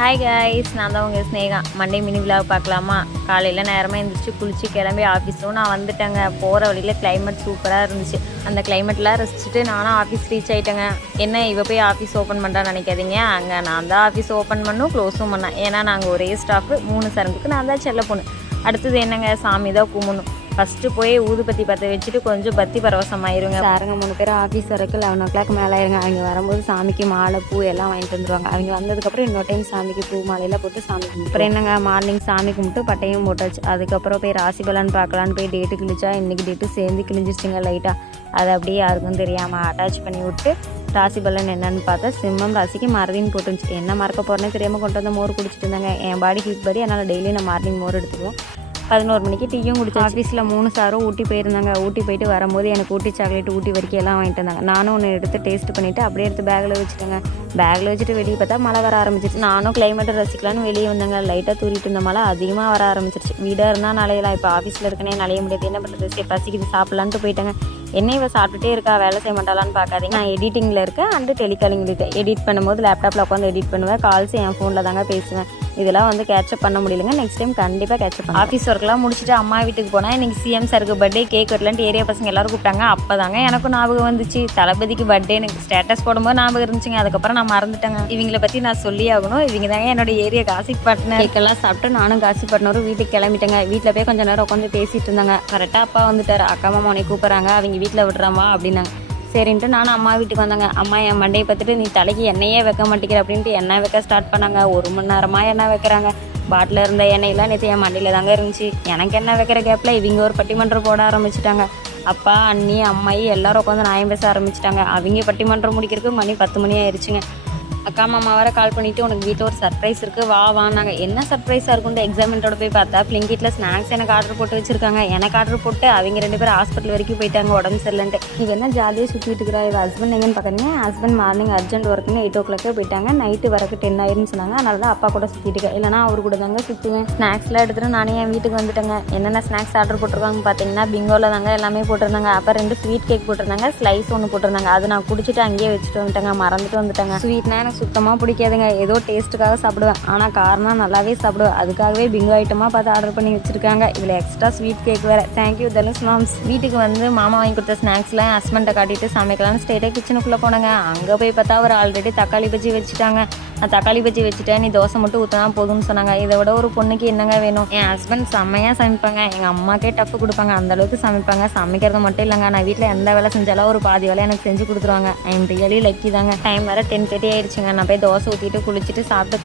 Hi guys, நான் தான் உங்கள் ஸ்னேகா. மண்டே மினி விலாக் பார்க்கலாமா? காலையில் நேரமாக எழுந்திரிச்சு குளிச்சு கிளம்பி ஆஃபீஸும் நான் வந்துட்டேங்க. போகிற வழியில் கிளைமேட் சூப்பராக இருந்துச்சு. அந்த கிளைமேட்லாம் ரசிச்சுட்டு நானும் ஆஃபீஸ் ரீச் ஆகிட்டேங்க. என்ன இவ போய் ஆஃபீஸ் ஓப்பன் பண்ணுறான்னு நினைக்காதீங்க. அங்கே நான் தான் ஆஃபீஸ் ஓப்பன் பண்ணும் க்ளோஸும் பண்ணேன். ஏன்னா நாங்கள் ஒரே ஸ்டாஃபு 3 சரங்குக்கு நான் தான் செல்ல பொண்ணு. அடுத்தது என்னங்க, சாமி தான் கும்பிடணும். ஃபஸ்ட்டு போய் ஊதுபத்தி பற்ற வச்சுட்டு கொஞ்சம் பத்தி பரவசமாயிருங்க. சாருங்க 3 பேர் ஆஃபீஸ் வரைக்கும் 11 o'clock மேலே ஆயிருங்க. அவங்க வரும்போது சாமிக்கு மாலை பூ எல்லாம் வாங்கிட்டு வந்துடுவாங்க. அவங்க வந்ததுக்கப்புறம் இன்னொரு டைம் சாமிக்கு பூ மாலையெல்லாம் போட்டு சாமி கும்பிட்டு அப்புறம் என்னங்க மார்னிங் சாமி கும்பிட்டு பட்டையும் போட்டாச்சு. அதுக்கப்புறம் போய் ராசி பலன் பார்க்கலான்னு போய் டேட்டு கிழிச்சா இன்றைக்கி டேட்டு சேர்ந்து கிழிஞ்சிச்சிங்க லைட்டாக. அதை அப்படியே யாருக்கும் தெரியாமல் அட்டாச் பண்ணி விட்டு ராசி பலன் என்னன்னு பார்த்தா சிம்மம் ராசிக்கு மறதின்னு போட்டுருந்துச்சு. என்ன மறக்க போகிறேன்னு தெரியாமல் கொண்டு வந்து மோர் குடிச்சிட்டு இருந்தாங்க. என் பாடி ஹீட் படி அதனால் டெய்லி நான் மார்னிங் மோர் எடுத்துக்குவேன். 11 மணிக்கு டீயும் குடிச்சு ஆஃபீஸில் 3 சாரும் ஊட்டி போயிருந்தாங்க. ஊட்டி போயிட்டு வரும்போது எனக்கு ஊட்டி சாக்லேட் ஊட்டி வரைக்கும் எல்லாம் வாங்கிட்டு வந்தாங்க. நானும் ஒன்று எடுத்து டேஸ்ட் பண்ணிவிட்டு அப்படியே எடுத்து பேக்கில் வச்சுட்டேங்க. பேக்கில் வச்சுட்டு வெளியே பார்த்தா மழை வர ஆரம்பிச்சிருச்சு. நானும் கிளைமேட்டை ரசிக்கலான்னு வெளியே வந்தாங்க. லைட்டாக தூரிட்டு இருந்த மழை அதிகமாக வர ஆரம்பிச்சிருச்சு. வீடாக இருந்தால் நலையலாம். இப்போ ஆஃபீஸில் இருக்கனே நலைய முடியாது. என்ன பண்ணுறது, சரி பசிக்குது சாப்பிட்லான்ட்டு போயிட்டாங்க. என்ன இவ சாப்பிட்டுட்டே இருக்கா, வேலை செய்ய மாட்டாளான்னு பார்க்காதீங்க. நான் எடிட்டிங்கில் இருக்கேன் அண்டு டெலிகாலிங் இருக்கேன். எடிட் பண்ணும்போது லேப்டாப்பில் உட்காந்து எடிட் பண்ணுவேன். கால்ஸ் என் ஃபோனில் தாங்க பேசுவேன். இதெல்லாம் வந்து கேட்சப் பண்ண முடியலங்க. நெக்ஸ்ட் டைம் கண்டிப்பாக கேட்சப் பண்ண. ஆஃபீஸ் ஒர்க்லாம் முடிச்சுட்டு அம்மா வீட்டுக்கு போனால் இன்றைக்கி சிஎம் சாருக்கு பர்த்டே கேக் வரலான்ட்டு ஏரியா பசங்க எல்லோரும் கூப்பிட்டாங்க. அப்போ தாங்க எனக்கும் ஞாபகம் வந்துச்சு, தளபதிக்கு பர்த்டே. எனக்கு ஸ்டேட்டஸ் போடும்போது ஞாபகம் இருந்துச்சுங்க. அதுக்கப்புறம் நான் மறந்துட்டேங்க. இவங்களை பற்றி நான் சொல்லி ஆகணும். இவங்க தாங்க என்னோட ஏரியா காசிப் பார்ட்னர். கேக்கெல்லாம் சாப்பிட்டு நானும் காசிப் பார்ட்னரும் வீட்டுக்கு கிளம்பிட்டேங்க. வீட்டில் போய் கொஞ்சம் நேரம் உட்காந்து பேசிகிட்டு இருந்தாங்க. கரெக்டாக அப்பா வந்துட்டார். அக்கா மாமா உன்னை கூப்பிட்றாங்க, அவங்க வீட்டில் விடுறாமா அப்படின்னாங்க. சரின்ட்டு நானும் அம்மா வீட்டுக்கு வந்தாங்க. அம்மா என் மண்டையை பார்த்துட்டு நீ தலைக்கு எண்ணெயே வைக்க மாட்டேங்கிற அப்படின்ட்டு எண்ணெய் வைக்க ஸ்டார்ட் பண்ணாங்க. 1 மணி நேரமாக எண்ணெய் வைக்கிறாங்க. பாட்டில் இருந்த எண்ணெயெல்லாம் நேற்று என் மண்டையில் தாங்க இருந்துச்சு. எனக்கு எண்ணெய் வைக்கிற கேப்பில் இவங்க ஒரு பட்டிமன்றம் போட ஆரம்பிச்சிட்டாங்க. அப்பா அண்ணி அம்மாயி எல்லோரும் உட்காந்து நியாயம் பேச ஆரம்பிச்சிட்டாங்க. அவங்க பட்டிமன்றம் முடிக்கிறதுக்கு மணி 10 மணி ஆயிடுச்சுங்க. அக்கா மாமா வர கால் பண்ணிவிட்டு உனக்கு வீட்டில் ஒரு சர்ப்ரைஸ் இருக்குது வா வாங்க. என்ன சர்ப்ரைஸாக இருக்கும்னு எக்ஸாமினோட போய் பார்த்தா பிளிங்கிட்டில் ஸ்நாக்ஸ் எனக்கு ஆர்டர் போட்டு வச்சுருக்காங்க. எனக்கு ஆர்டர் போட்டு அவங்க 2 பேரும் ஹாஸ்பிட்டல் வரைக்கும் போயிட்டாங்க உடம்பு சரியில்லைன்ட்டு. இவ என்ன ஜாலியாக சுற்றிட்டு இருக்கிறா. இவ ஹஸ்பண்ட் எங்கன்னு பார்க்குறீங்க. ஹஸ்பண்ட் மார்னிங் அர்ஜென்ட் ஒர்க்குன்னு 8 o'clock போயிட்டாங்க. நைட்டு வரக்கு 10 ஆயிருன்னு சொன்னாங்க. அதனால தான் அப்பா கூட சுற்றிட்டு இருக்கேன். இல்லைனா அவர் கூட தாங்க சுற்றுவேன். ஸ்நாக்ஸ்லாம் எடுத்துகிட்டு நானே என் வீட்டுக்கு வந்துட்டேங்க. என்னென்ன ஸ்நாக்ஸ் ஆர்டர் போட்டிருக்காங்க பார்த்தீங்கன்னா பிங்கோவில் தாங்க எல்லாமே போட்டிருந்தாங்க. அப்போ 2 ஸ்வீட் கேக் போட்டிருந்தாங்க, ஸ்லைஸ் ஒன்று போட்டிருந்தாங்க. அது நான் குடிச்சிட்டு அங்கேயே வச்சுட்டு வந்துட்டேங்க, மறந்துட்டு வந்துட்டேங்க. ஸ்வீட்னா எனக்கு சுத்தமாக பிடிக்காதுங்க. ஏதோ டேஸ்ட்டுக்காக சாப்பிடுவேன், ஆனால் காரணம் நல்லாவே சாப்பிடுவேன். அதுக்காகவே பிங்கோ ஐட்டமாக பார்த்து ஆர்டர் பண்ணி வச்சுருக்காங்க. இதில் எக்ஸ்ட்ரா ஸ்வீட் கேக் வேறு. Thank you Dhanush moms. வீட்டுக்கு வந்து மாமா வாங்கி கொடுத்த ஸ்நாக்ஸ்லாம் ஹஸ்பண்டை காட்டிட்டு சமைக்கலான்னு ஸ்ட்ரெயிட்டாக கிச்சனுக்குள்ளே போனாங்க. அங்கே போய் பார்த்தா அவர் ஆல்ரெடி தக்காளி பஜ்ஜி வச்சுட்டாங்க. நான் தக்காளி பஜ்ஜி வச்சுட்டேன், நீ தோசை மட்டும் ஊற்றினா போதும்னு சொன்னாங்க. இதை விட ஒரு பொண்ணுக்கு என்னங்க வேணும். என் ஹஸ்பண்ட் செம்மையாக சமைப்பாங்க. எங்கள் அம்மாக்கே டஃப் கொடுப்பாங்க, அந்தளவுக்கு சமைப்பாங்க. சமைக்கிறது மட்டும் இல்லைங்க, நான் வீட்டில் எந்த வேலை செஞ்சாலும் ஒரு பாதி வேலை எனக்கு செஞ்சு கொடுத்துருவாங்க. ஐ எம் ரியலி லக்கி தாங்க. டைம் வேறு 10:30 ஆயிடுச்சுங்க. நான் போய் தோசை ஊற்றிட்டு குளிச்சுட்டு சாப்பிட்டு